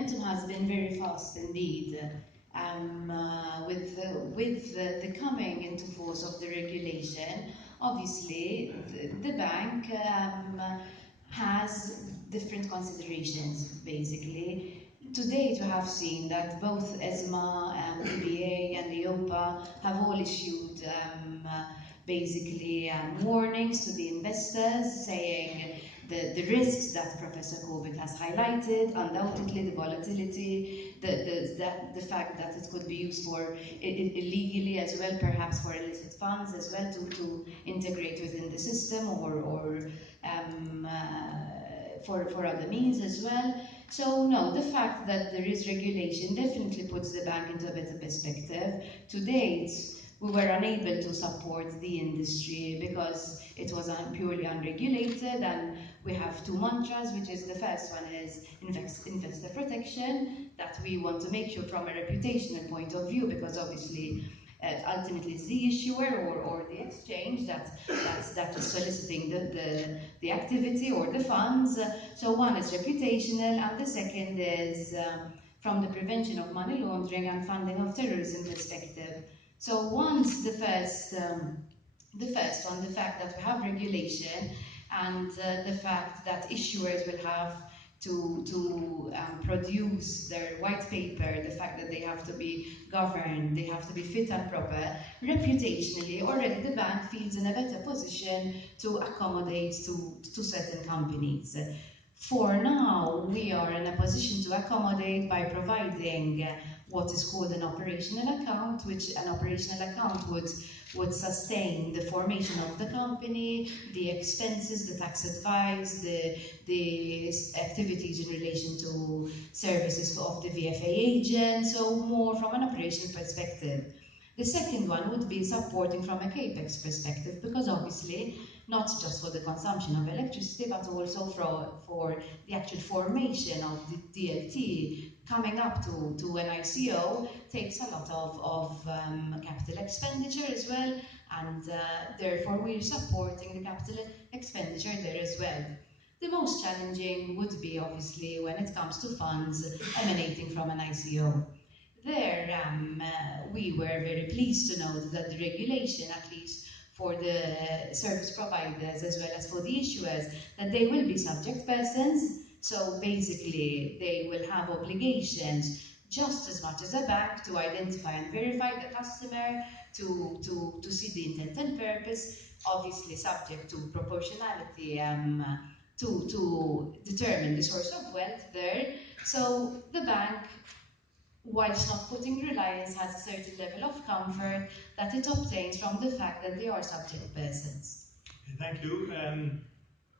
momentum has been very fast indeed. With the coming into force of the regulation, obviously the bank has different considerations, basically. To date, we have seen that both ESMA, EBA and EIOPA have all issued basically warnings to the investors, saying the risks that Professor Covid has highlighted, undoubtedly the volatility, the fact that it could be used for illegally as well, perhaps for illicit funds as well to integrate within the system or for other means as well. So no, the fact that there is regulation definitely puts the bank into a better perspective. To date, we were unable to support the industry because it was purely unregulated, and we have two mantras, which is the first one is investor protection, that we want to make sure from a reputational point of view, because obviously ultimately it's the issuer or the exchange that is soliciting the activity or the funds. So one is reputational, and the second is from the prevention of money laundering and funding of terrorism perspective. So once the first one, the fact that we have regulation and the fact that issuers will have to produce their white paper, the fact that they have to be governed, they have to be fit and proper, reputationally already the bank feels in a better position to accommodate to certain companies. For now, we are in a position to accommodate by providing what is called an operational account, which an operational account would sustain the formation of the company, the expenses, the tax advice, the activities in relation to services of the VFA agent, so more from an operational perspective. The second one would be supporting from a capex perspective, because obviously not just for the consumption of electricity, but also for the actual formation of the DLT. Coming up to an ICO takes a lot of capital expenditure as well, and therefore we're supporting the capital expenditure there as well. The most challenging would be obviously when it comes to funds emanating from an ICO. There, we were very pleased to note that the regulation, at least for the service providers as well as for the issuers, that they will be subject persons. So basically, they will have obligations just as much as a bank to identify and verify the customer, to see the intent and purpose, obviously subject to proportionality, to determine the source of wealth there. So the bank, whilst not putting reliance, has a certain level of comfort that it obtains from the fact that they are subject persons. Thank you.